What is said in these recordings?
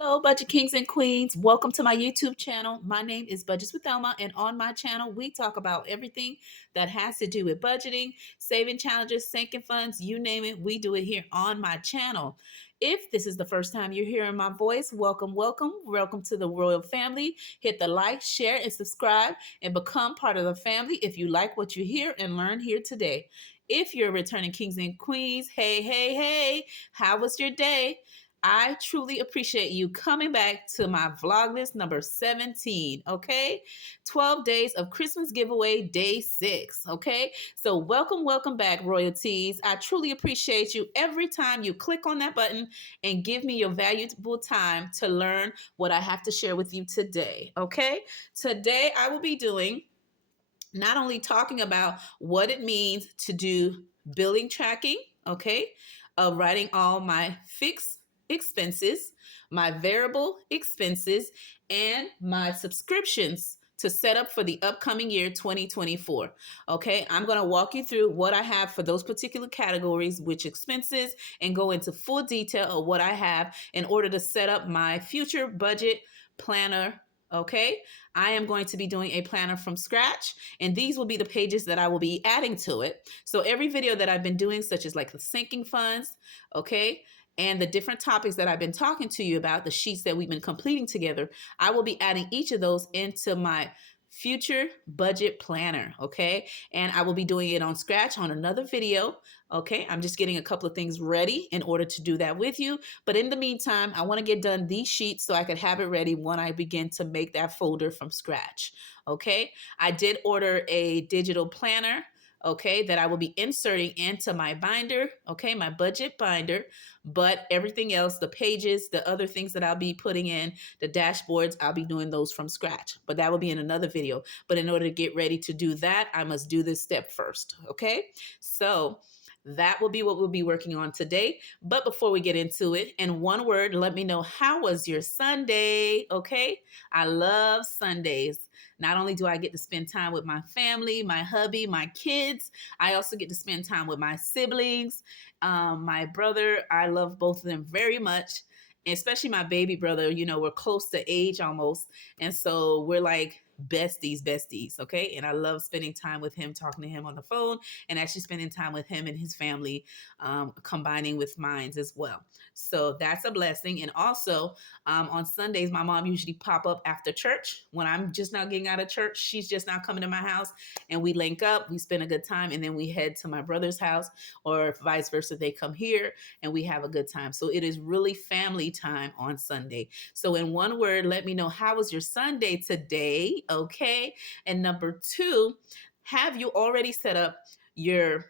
Hello, Budget Kings and Queens. Welcome to my YouTube channel. My name is Budgets with Elma, and on my channel, we talk about everything that has to do with budgeting, saving challenges, sinking funds, you name it. We do it here on my channel. If this is the first time you're hearing my voice, welcome, welcome. Welcome to the royal family. Hit the like, share, and subscribe, and become part of the family if you like what you hear and learn here today. If you're returning kings and queens, hey, hey, hey, how was your day? I truly appreciate you coming back to my Vlogmas number 17, okay? 12 days of Christmas giveaway, day 6, okay? So welcome, welcome back, royalties. I truly appreciate you every time you click on that button and give me your valuable time to learn what I have to share with you today, okay? Today I will be doing not only talking about what it means to do billing tracking, okay, of writing all my fixed expenses, my variable expenses, and my subscriptions to set up for the upcoming year 2024. Okay, I'm going to walk you through what I have for those particular categories, which expenses, and go into full detail of what I have in order to set up my future budget planner. Okay, I am going to be doing a planner from scratch, and these will be the pages that I will be adding to it. So every video that I've been doing, such as like the sinking funds, okay, and the different topics that I've been talking to you about, the sheets that we've been completing together, I will be adding each of those into my future budget planner, okay? And I will be doing it on scratch on another video, okay? I'm just getting a couple of things ready in order to do that with you. But in the meantime, I want to get done these sheets so I can have it ready when I begin to make that folder from scratch, okay? I did order a digital planner, okay, that I will be inserting into my binder, okay, my budget binder, but everything else, the pages, the other things that I'll be putting in, the dashboards, I'll be doing those from scratch, but that will be in another video. But in order to get ready to do that, I must do this step first, okay? So that will be what we'll be working on today. But before we get into it, in one word, let me know, how was your Sunday? Okay, I love Sundays. Not only do I get to spend time with my family, my hubby, my kids, I also get to spend time with my siblings, my brother. I love both of them very much, especially my baby brother. You know, we're close to age almost. And so we're like besties, okay? And I love spending time with him, talking to him on the phone, and actually spending time with him and his family, combining with mine as well. So that's a blessing. And also, on Sundays, my mom usually pop up after church. When I'm just not getting out of church, she's just not coming to my house, and we link up, we spend a good time, and then we head to my brother's house, or vice versa. They come here and we have a good time. So it is really family time on Sunday. So in one word, let me know, how was your Sunday today? Okay. And number 2, have you already set up your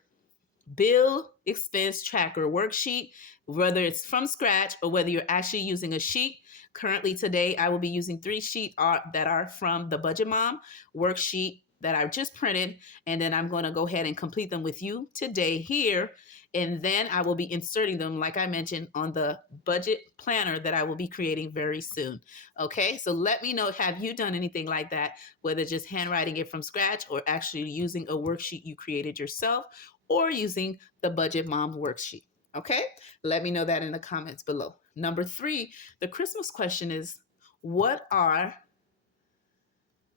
bill expense tracker worksheet, whether it's from scratch or whether you're actually using a sheet? Currently today, I will be using 3 sheets that are from the Budget Mom worksheet that I just printed, and then I'm going to go ahead and complete them with you today here. And then I will be inserting them, like I mentioned, on the budget planner that I will be creating very soon. Okay, so let me know, have you done anything like that, whether just handwriting it from scratch or actually using a worksheet you created yourself, or using the Budget Mom worksheet. Okay, let me know that in the comments below. Number 3, the Christmas question is, what are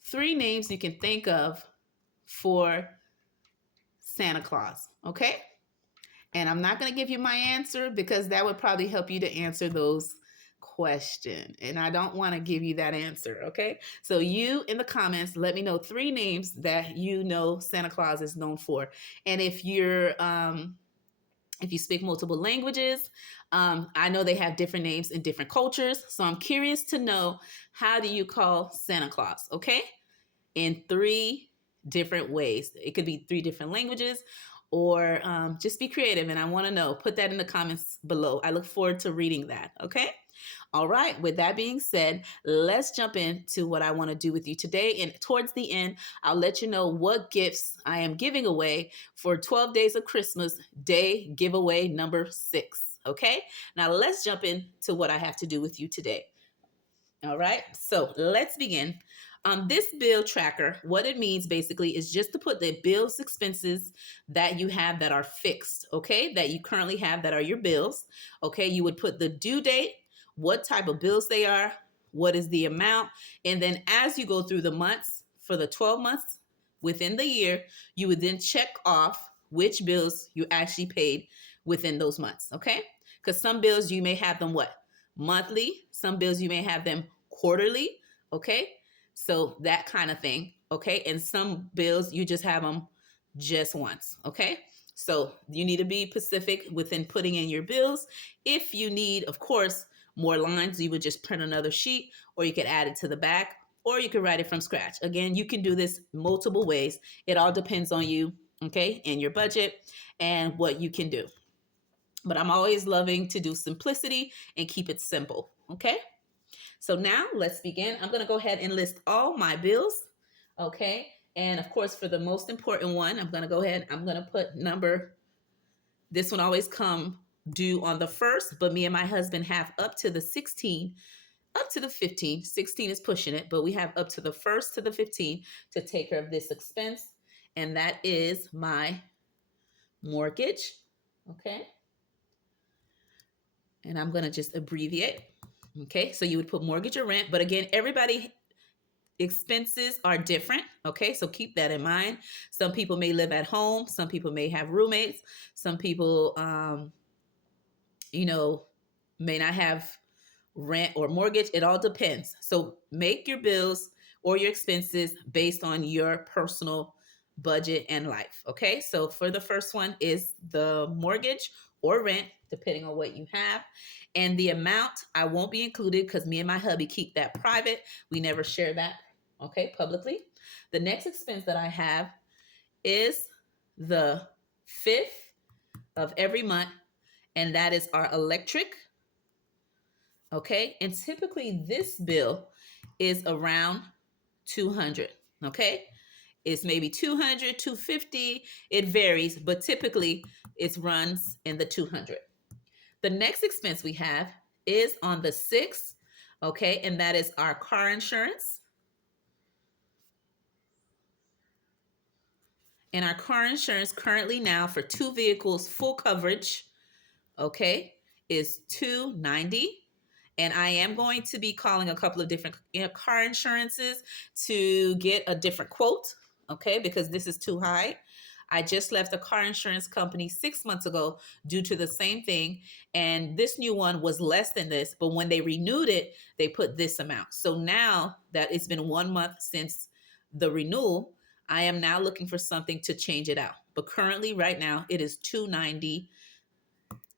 3 names you can think of for Santa Claus? Okay, and I'm not going to give you my answer because that would probably help you to answer those questions. And I don't want to give you that answer. Okay. So you in the comments, let me know 3 names that you know Santa Claus is known for. And if you speak multiple languages, I know they have different names in different cultures. So I'm curious to know, how do you call Santa Claus? Okay. In 3 different ways. It could be 3 different languages, or just be creative. And I want to know, put that in the comments below. I look forward to reading that. Okay. All right. With that being said, let's jump into what I want to do with you today. And towards the end, I'll let you know what gifts I am giving away for 12 Days of Christmas Day giveaway number 6. Okay. Now let's jump into what I have to do with you today. All right, so let's begin. This bill tracker, what it means basically is just to put the bills expenses that you have that are fixed, okay, that you currently have that are your bills, okay. You would put the due date what type of bills they are, what is the amount, and then as you go through the months for the 12 months within the year, you would then check off which bills you actually paid within those months, okay? Because some bills you may have them what? Monthly, some bills you may have them quarterly, okay? So that kind of thing, okay? And some bills you just have them just once, okay? So you need to be specific within putting in your bills. If you need, of course, more lines, you would just print another sheet, or you could add it to the back, or you could write it from scratch. Again, you can do this multiple ways. It all depends on you, okay, and your budget and what you can do. But I'm always loving to do simplicity and keep it simple, okay? So now let's begin. I'm going to go ahead and list all my bills, okay? And of course, for the most important one, I'm going to go ahead, I'm going to put number, this one always come due on the 1st, but me and my husband have up to the 16, up to the 15. 16 is pushing it, but we have up to the 1st to the 15 to take care of this expense. And that is my mortgage, okay? And I'm going to just abbreviate. Okay, so you would put mortgage or rent, but again, everybody expenses are different. Okay, so keep that in mind. Some people may live at home, some people may have roommates, some people, may not have rent or mortgage. It all depends. So make your bills or your expenses based on your personal budget and life. Okay, so for the first one is the mortgage or rent, depending on what you have. And the amount I won't be included because me and my hubby keep that private. We never share that, okay, publicly. The next expense that I have is the 5th of every month, and that is our electric. Okay, and typically this bill is around 200. Okay, it's maybe 200, 250. It varies, but typically it runs in the 200. The next expense we have is on the 6th, okay, and that is our car insurance. And our car insurance currently now for 2 vehicles, full coverage, okay, is $290. And I am going to be calling a couple of different car insurances to get a different quote, okay, because this is too high. I just left a car insurance company 6 months ago due to the same thing. And this new one was less than this, but when they renewed it, they put this amount. So now that it's been 1 month since the renewal, I am now looking for something to change it out. But currently right now it is $290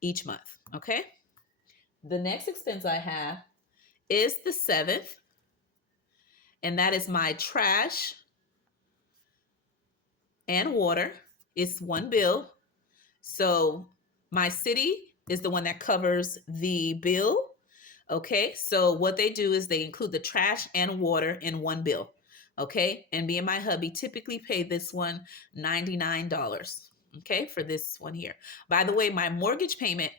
each month, okay? The next expense I have is the 7th, and that is my trash and water. It's one bill. So my city is the one that covers the bill. Okay, so what they do is they include the trash and water in one bill. Okay, and me and my hubby typically pay this one $99. Okay, for this one here. By the way, my mortgage payment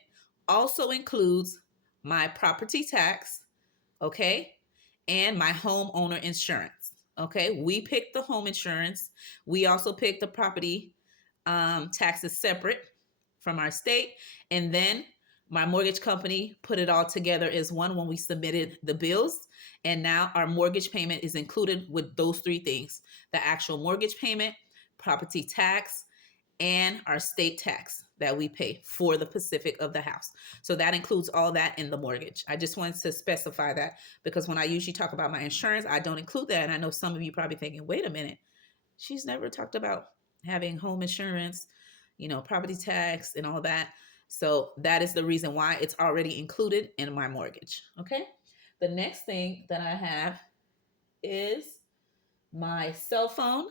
also includes my property tax, okay, and my homeowner insurance. Okay, we picked the home insurance. We also picked the property taxes separate from our state, and then my mortgage company put it all together as one when we submitted the bills. And now our mortgage payment is included with those 3 things: the actual mortgage payment, property tax, and our state tax that we pay for the Pacific of the house. So that includes all that in the mortgage. I just wanted to specify that because when I usually talk about my insurance, I don't include that. And I know some of you probably thinking, wait a minute, she's never talked about having home insurance, property tax and all that. So that is the reason why it's already included in my mortgage. Okay. The next thing that I have is my cell phone,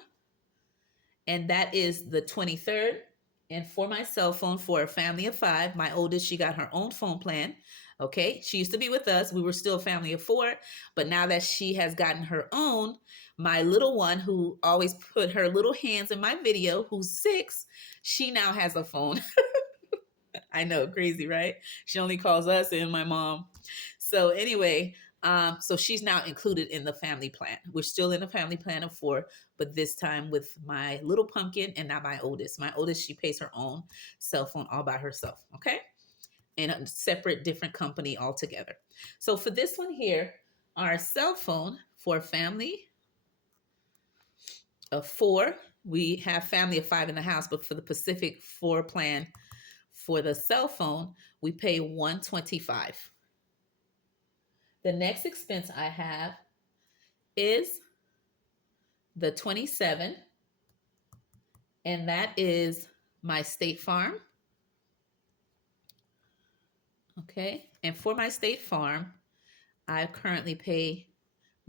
and that is the 23rd. And for my cell phone, for a family of 5, my oldest, she got her own phone plan. Okay, she used to be with us. We were still a family of 4, but now that she has gotten her own, my little one, who always put her little hands in my video, who's 6, she now has a phone. I know, crazy, right? She only calls us and my mom. So anyway, so she's now included in the family plan. We're still in a family plan of 4, but this time with my little pumpkin and not my oldest. My oldest, she pays her own cell phone all by herself. Okay. in a separate, different company altogether. So for this one here, our cell phone for a family of four, we have family of five in the house, but for the Pacific 4 plan for the cell phone, we pay 125. The next expense I have is the 27, and that is my State Farm. Okay, and for my State Farm, I currently pay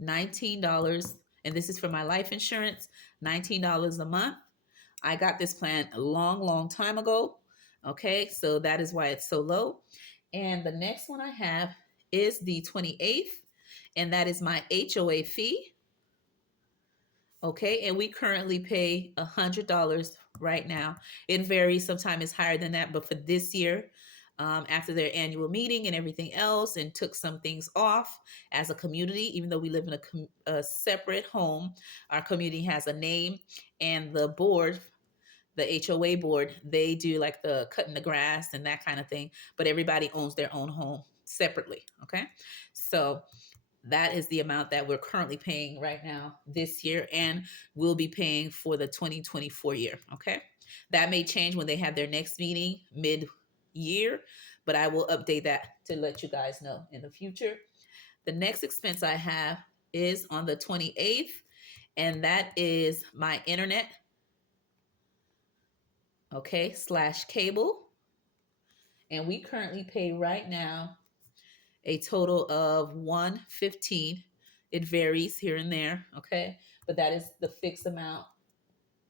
$19, and this is for my life insurance, $19 a month. I got this plan a long, long time ago. Okay, so that is why it's so low. And the next one I have is the 28th, and that is my HOA fee. Okay, and we currently pay $100 right now. It varies, sometimes it's higher than that, but for this year, after their annual meeting and everything else, and took some things off as a community, even though we live in a separate home, our community has a name, and the board, the HOA board, they do like the cutting the grass and that kind of thing, but everybody owns their own home separately. Okay, so that is the amount that we're currently paying right now this year, and we'll be paying for the 2024 year. Okay, that may change when they have their next meeting mid-year, but I will update that to let you guys know in the future. The next expense I have is on the 28th, and that is my internet, okay, slash cable. And we currently pay right now a total of 115. It varies here and there, okay? But that is the fixed amount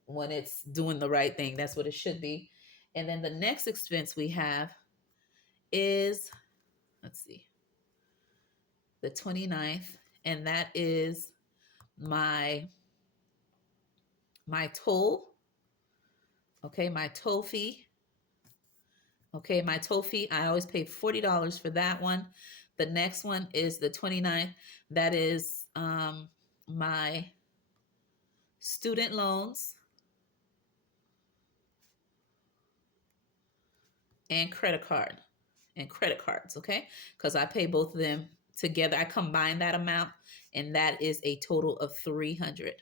when it's doing the right thing. That's what it should be. And then the next expense we have is, let's see, the 29th, and that is my toll, okay, my toll fee. Okay, my toll fee, I always pay $40 for that one. The next one is the 29th. That is my student loans and credit cards, okay? Because I pay both of them together. I combine that amount, and that is a total of 300,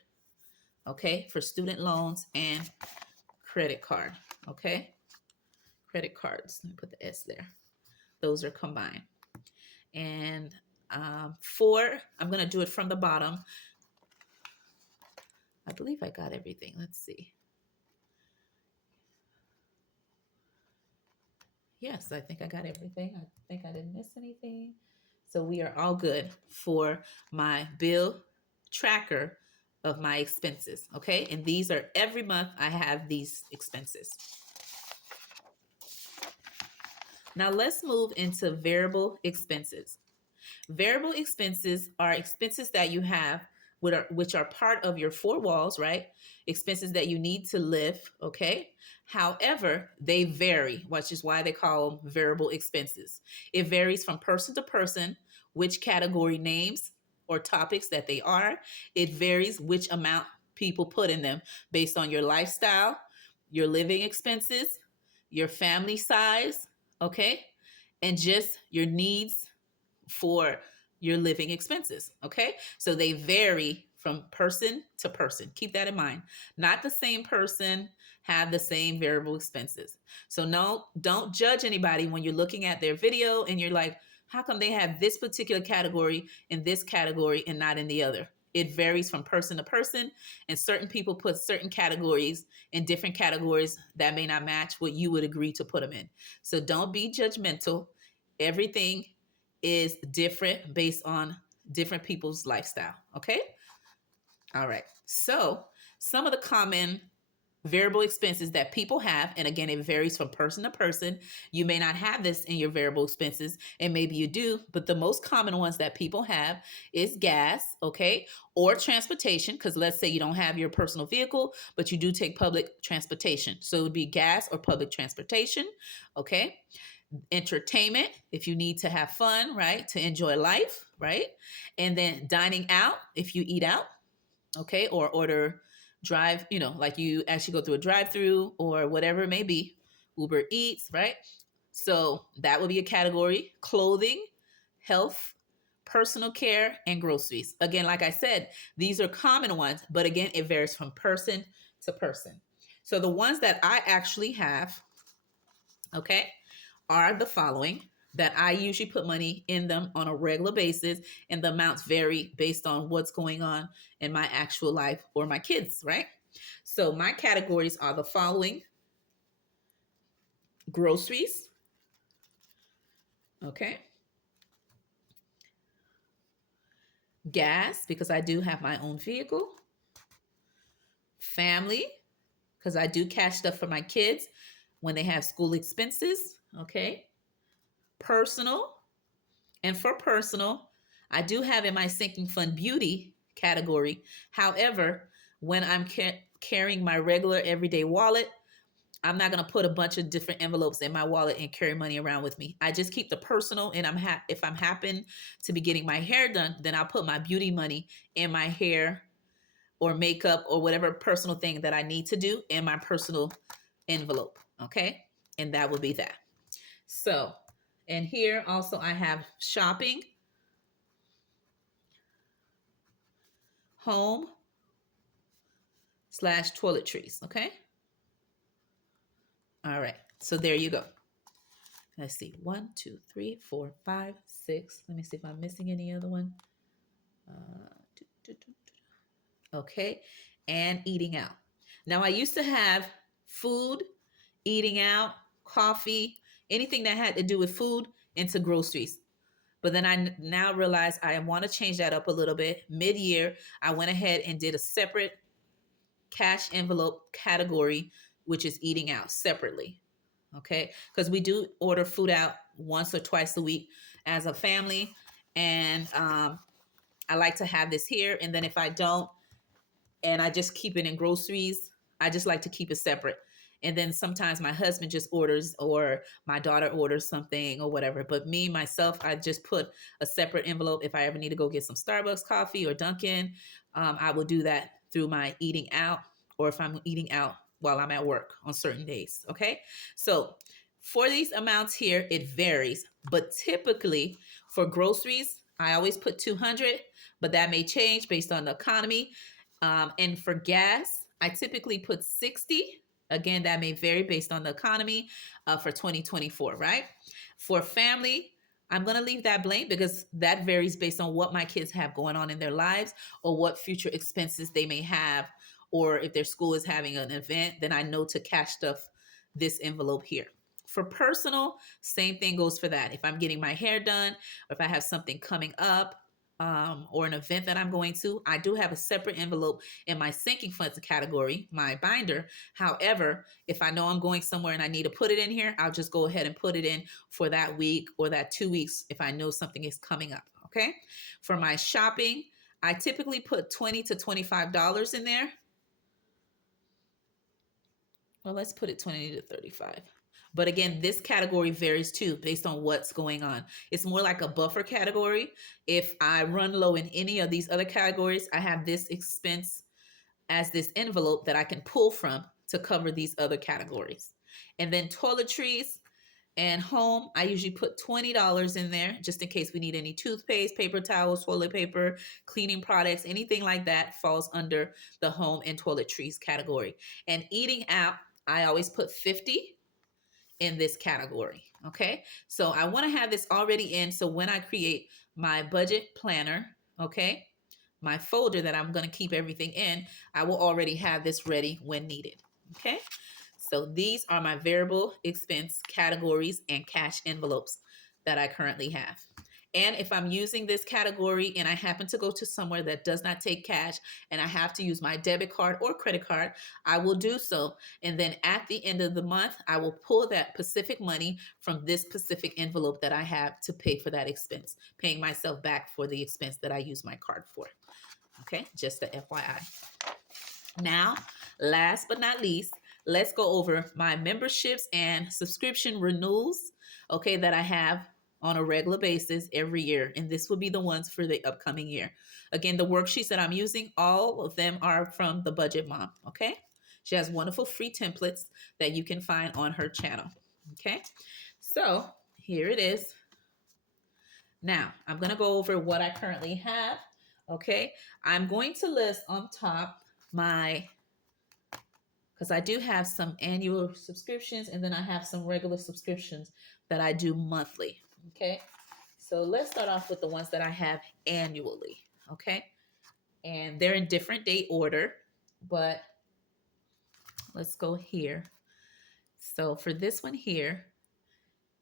okay, for student loans and credit card, okay? Credit cards, let me put the S there. Those are combined. And four, I'm gonna do it from the bottom. I believe I got everything. Let's see. Yes, I think I got everything. I think I didn't miss anything. So we are all good for my bill tracker of my expenses, okay? And these are every month I have these expenses. Now let's move into variable expenses. Variable expenses are expenses that you have which are part of your four walls, right? Expenses that you need to live, okay? However, they vary, which is why they call them variable expenses. It varies from person to person, which category names or topics that they are. It varies which amount people put in them based on your lifestyle, your living expenses, your family size, okay? And just your needs for your living expenses, okay? So they vary from person to person. Keep that in mind. Not the same person have the same variable expenses. So no, don't judge anybody when you're looking at their video and you're like, how come they have this particular category in this category and not in the other? It varies from person to person, and certain people put certain categories in different categories that may not match what you would agree to put them in. So don't be judgmental. Everything is different based on different people's lifestyle, okay? All right, so some of the common variable expenses that people have, and again, it varies from person to person. You may not have this in your variable expenses, and maybe you do, but the most common ones that people have is gas, okay, or transportation, because let's say you don't have your personal vehicle, but you do take public transportation. So it would be gas or public transportation, okay? Entertainment, if you need to have fun, right, to enjoy life, right? And then dining out, if you eat out, okay, or order drive, like you actually go through a drive-through or whatever it may be, Uber Eats, right? So that would be a category: clothing, health, personal care, and groceries. Again, like I said, these are common ones, but again, it varies from person to person. So the ones that I actually have, okay, are the following that I usually put money in them on a regular basis, and the amounts vary based on what's going on in my actual life or my kids, right? So my categories are the following: groceries, okay, gas, because I do have my own vehicle, family, because I do cash stuff for my kids when they have school expenses, okay, personal, and for personal, I do have in my sinking fund beauty category. However, when I'm carrying my regular everyday wallet, I'm not going to put a bunch of different envelopes in my wallet and carry money around with me. I just keep the personal, and if I'm happen to be getting my hair done, then I'll put my beauty money in my hair or makeup or whatever personal thing that I need to do in my personal envelope, okay? And that will be that. So, and here also I have shopping, home / toiletries, okay? All right, so there you go. Let's see, 1, 2, 3, 4, 5, 6. Let me see if I'm missing any other one. Okay, and eating out. Now, I used to have food, eating out, coffee, anything that had to do with food into groceries. But then I now realize I want to change that up a little bit. Mid-year, I went ahead and did a separate cash envelope category, which is eating out separately. Okay, because we do order food out once or twice a week as a family, and I like to have this here. And then if I don't, and I just keep it in groceries, I just like to keep it separate. And then sometimes my husband just orders, or my daughter orders something or whatever. But me, myself, I just put a separate envelope. If I ever need to go get some Starbucks coffee or Dunkin', I will do that through my eating out, or if I'm eating out while I'm at work on certain days. Okay. So for these amounts here, it varies. But typically for groceries, I always put 200, but that may change based on the economy. And for gas, I typically put 60. Again, that may vary based on the economy for 2024, right? For family, I'm going to leave that blank because that varies based on what my kids have going on in their lives or what future expenses they may have. Or if their school is having an event, then I know to cash stuff this envelope here. For personal, same thing goes for that. If I'm getting my hair done, or if I have something coming up, or an event that I'm going to, I do have a separate envelope in my sinking funds category, my binder. However, if I know I'm going somewhere and I need to put it in here, I'll just go ahead and put it in for that week or that 2 weeks if I know something is coming up. Okay. For my shopping, I typically put $20 to $25 in there. Well, let's put it 20 to 35. But again, this category varies too based on what's going on. It's more like a buffer category. If I run low in any of these other categories, I have this expense as this envelope that I can pull from to cover these other categories. And then toiletries and home, I usually put $20 in there just in case we need any toothpaste, paper towels, toilet paper, cleaning products, anything like that falls under the home and toiletries category. And eating out, I always put 50 in this category. Okay. So I want to have this already in. So when I create my budget planner, okay, my folder that I'm going to keep everything in, I will already have this ready when needed. Okay. So these are my variable expense categories and cash envelopes that I currently have. And if I'm using this category and I happen to go to somewhere that does not take cash and I have to use my debit card or credit card, I will do so. And then at the end of the month, I will pull that specific money from this specific envelope that I have to pay for that expense, paying myself back for the expense that I use my card for. Okay, just a FYI. Now, last but not least, let's go over my memberships and subscription renewals, okay, that I have on a regular basis every year. And this will be the ones for the upcoming year. Again, the worksheets that I'm using, all of them are from the Budget Mom, okay? She has wonderful free templates that you can find on her channel, okay? So here it is. Now I'm going to go over what I currently have. Okay. I'm going to list on top my, because I do have some annual subscriptions and then I have some regular subscriptions that I do monthly. Okay. So let's start off with the ones that I have annually. Okay. And they're in different date order, but let's go here. So for this one here,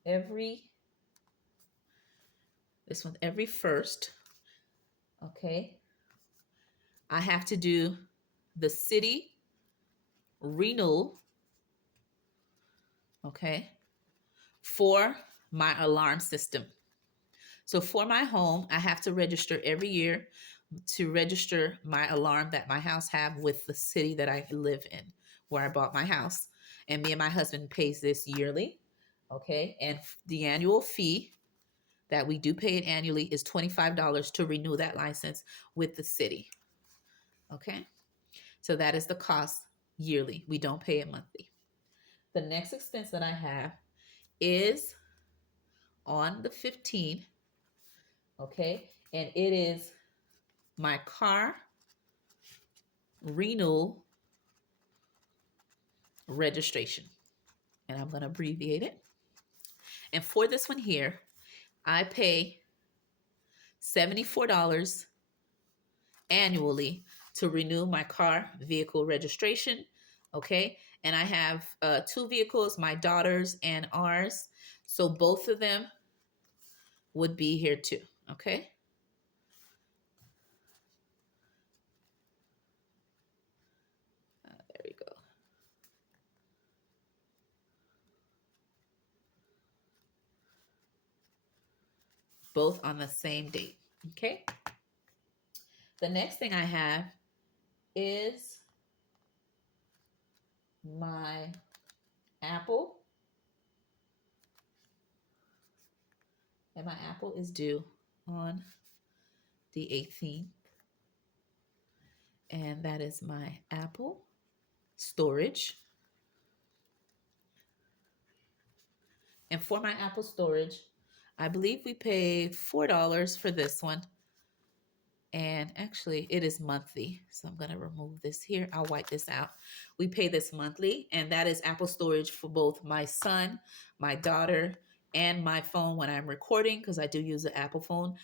every first, okay, I have to do the city renewal, okay, for my alarm system. So for my home, I have to register every year to register my alarm that my house have with the city that I live in, where I bought my house. And me and my husband pays this yearly, okay? And the annual fee that we do pay it annually is $25 to renew that license with the city, okay? So that is the cost yearly. We don't pay it monthly. The next expense that I have is on the 15th, okay? And it is my car renewal registration. And I'm going to abbreviate it. And for this one here, I pay $74 annually to renew my car vehicle registration. Okay. And I have two vehicles, my daughter's and ours. So both of them would be here too. Okay. There we go. Both on the same date. Okay. The next thing I have is my Apple. And my Apple is due on the 18th. And that is my Apple storage. And for my Apple storage, I believe we paid $4 for this one. And actually, it is monthly. So I'm going to remove this here. I'll wipe this out. We pay this monthly, and that is Apple storage for both my son, my daughter, and my phone when I'm recording, because I do use an Apple phone.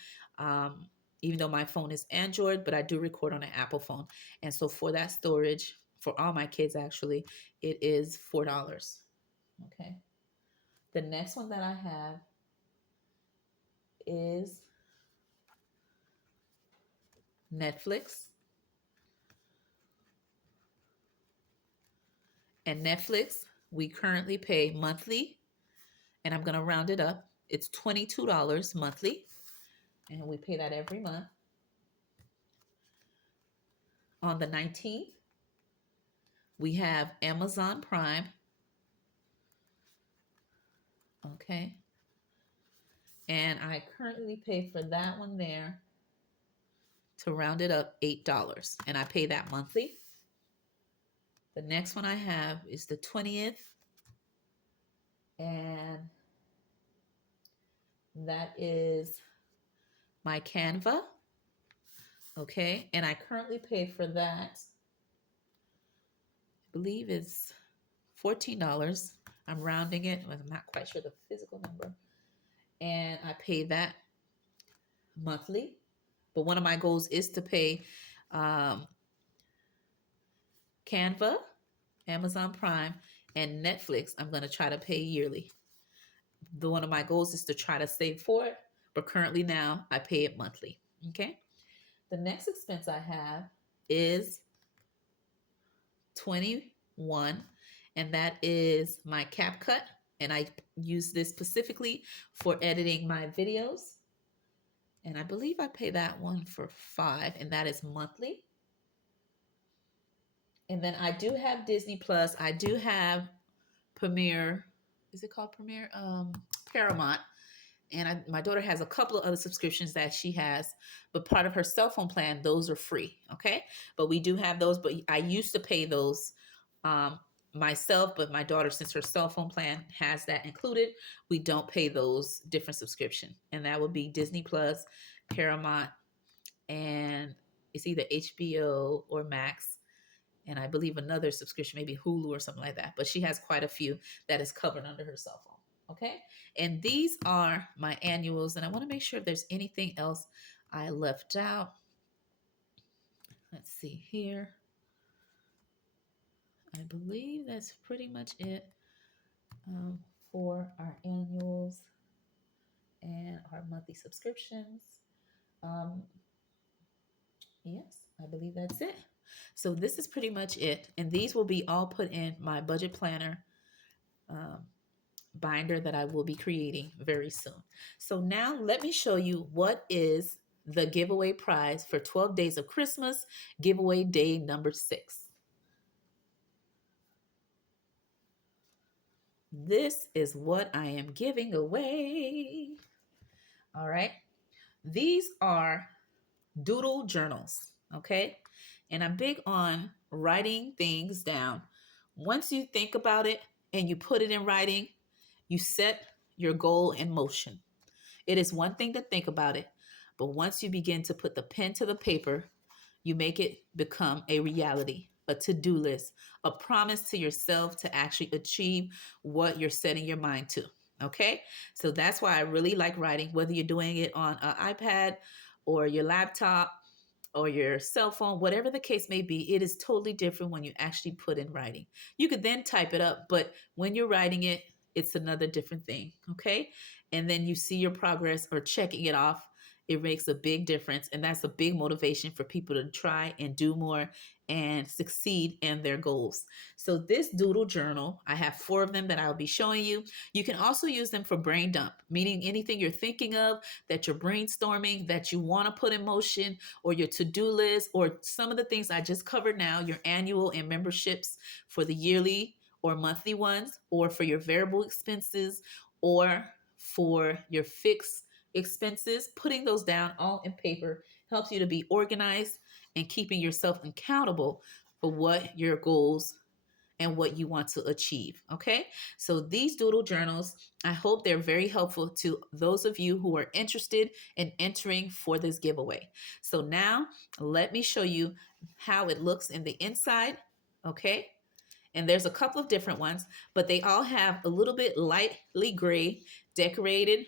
Even though my phone is Android, but I do record on an Apple phone. And so for that storage, for all my kids actually, it is $4. Okay. The next one that I have is Netflix. And Netflix, we currently pay monthly, and I'm going to round it up. It's $22 monthly, and we pay that every month. On the 19th, we have Amazon Prime. Okay. And I currently pay for that one there, to round it up, $8. And I pay that monthly. The next one I have is the 20th. And that is my Canva. Okay. And I currently pay for that, I believe it's $14. I'm rounding it. I'm not quite sure the physical number. And I pay that monthly. But one of my goals is to pay Canva, Amazon Prime, and Netflix. I'm going to try to pay yearly. One of my goals is to try to save for it. But currently now I pay it monthly. Okay. The next expense I have is 21, and that is my CapCut. And I use this specifically for editing my videos. And I believe I pay that one for $5, and that is monthly. And then I do have Disney Plus. I do have Premiere. Is it called Premiere? Paramount. And my daughter has a couple of other subscriptions that she has, but part of her cell phone plan, those are free. Okay. But we do have those, but I used to pay those myself, but my daughter, since her cell phone plan has that included, we don't pay those different subscription. And that would be Disney Plus, Paramount, and it's either HBO or Max. And I believe another subscription, maybe Hulu or something like that. But she has quite a few that is covered under her cell phone. Okay. And these are my annuals. And I want to make sure if there's anything else I left out. Let's see here. I believe that's pretty much it for our annuals and our monthly subscriptions. Um, yes, I believe that's it. So this is pretty much it. And these will be all put in my budget planner binder that I will be creating very soon. So now let me show you what is the giveaway prize for 12 Days of Christmas, giveaway day number 6. This is what I am giving away. All right. These are doodle journals, okay? And I'm big on writing things down. Once you think about it and you put it in writing, you set your goal in motion. It is one thing to think about it, but once you begin to put the pen to the paper, you make it become a reality, a to-do list, a promise to yourself to actually achieve what you're setting your mind to. Okay? So that's why I really like writing, whether you're doing it on an iPad or your laptop or your cell phone, whatever the case may be, it is totally different when you actually put in writing. You could then type it up, but when you're writing it, it's another different thing. Okay. And then you see your progress or checking it off. It makes a big difference. And that's a big motivation for people to try and do more and succeed in their goals. So this doodle journal, I have 4 of them that I'll be showing you. You can also use them for brain dump, meaning anything you're thinking of that you're brainstorming, that you want to put in motion, or your to-do list, or some of the things I just covered now, your annual and memberships for the yearly or monthly ones, or for your variable expenses, or for your fixed expenses. Putting those down all in paper helps you to be organized and keeping yourself accountable for what your goals and what you want to achieve. Okay. So these doodle journals, I hope they're very helpful to those of you who are interested in entering for this giveaway. So now let me show you how it looks in the inside. Okay. And there's a couple of different ones, but they all have a little bit lightly gray decorated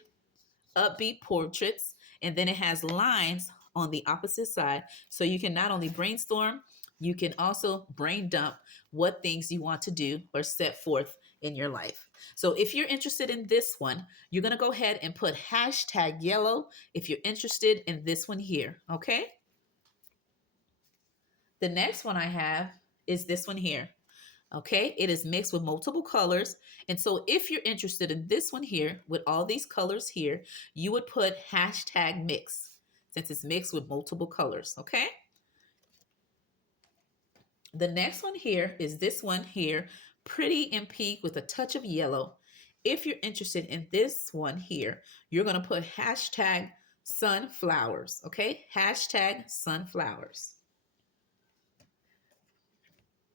upbeat portraits, and then it has lines on the opposite side. So you can not only brainstorm, you can also brain dump what things you want to do or set forth in your life. So if you're interested in this one, you're going to go ahead and put hashtag yellow if you're interested in this one here. Okay. The next one I have is this one here. Okay, it is mixed with multiple colors. And so if you're interested in this one here with all these colors here, you would put hashtag mix since it's mixed with multiple colors. Okay. The next one here is this one here, pretty in pink with a touch of yellow. If you're interested in this one here, you're going to put hashtag sunflowers. Okay, hashtag sunflowers.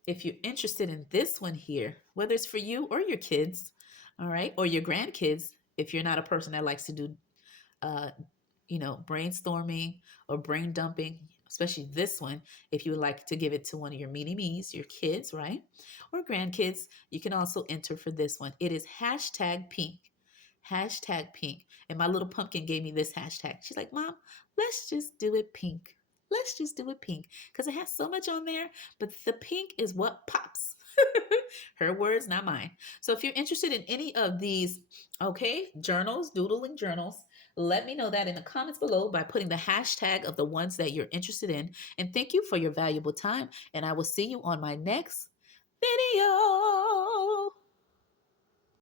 If you're interested in this one here, whether it's for you or your kids, all right, or your grandkids, if you're not a person that likes to do, brainstorming or brain dumping, especially this one, if you would like to give it to one of your mini-me's, your kids, right, or grandkids, you can also enter for this one. It is hashtag pink. Hashtag pink. And my little pumpkin gave me this hashtag. She's like, Mom, let's just do it pink. Let's just do it pink because it has so much on there, but the pink is what pops. Her words, not mine. So if you're interested in any of these, okay, journals, doodling journals, let me know that in the comments below by putting the hashtag of the ones that you're interested in. And thank you for your valuable time. And I will see you on my next video.